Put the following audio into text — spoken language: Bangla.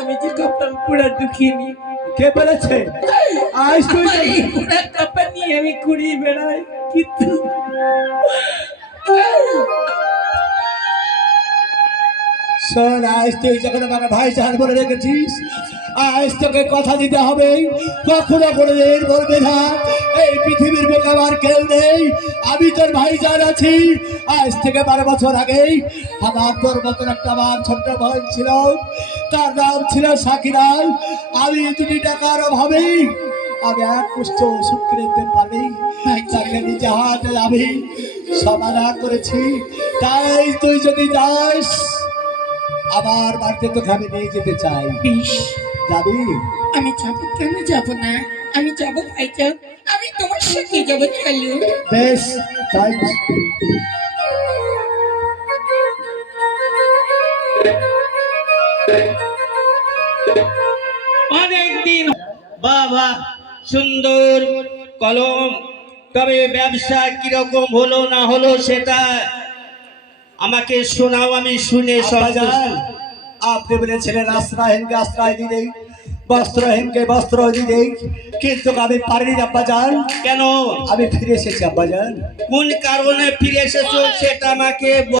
আমি যে কপাল পুরা দুঃখিনী। কে বলেছে? আজ তুই পুরা কপাল নিয়ে আমি ঘুরিয়ে বেড়াই, কিন্তু শোন, আজ তুই যখন আমার ভাই জান বলে রেখেছিস, আজ তোকে কথা দিতে হবে, কখনো কোনোদিন বলবে না এই পৃথিবীর বুকে আমার কেউ নেই, আমি তোর ভাই জান আছি। আজ থেকে 12 বছর আগেই আমার তোর মতন একটা আমার ছোট্ট বোন ছিল, তার নাম ছিল সাকিরাল। আমি 2 টাকার অভাবে আমি এক পুষ্ট ওষুধ কিনতে পারি, তাকে নিজে হাতে আমি সমাধান করেছি। তাই তুই যদি যাস আবার বাড়িতে তোকে আমি নিয়ে যেতে চাই। যাবি? আমি যাবো, কেন যাবো না? আমি যাবো ভাইজান, আমি তোমার সাথে যাবো। চলো বেশ, তাই অনেকদিন বাবা সুন্দর কলম, তবে ব্যবসা কিরকম হলো না হলো সেটা আমাকে শোনাও, আমি শুনে আব্বাজান, আপনি বলেছিলেন আশ্রয়হীনকে আশ্রয় দিলেই, বস্ত্রহীনকে বস্ত্র দিলেই, কিন্তু আমি পারিনি আব্বাজান। কেন? আমি ফিরে এসেছি আব্বাজান। কোন কারণে ফিরে এসেছো সেটা আমাকে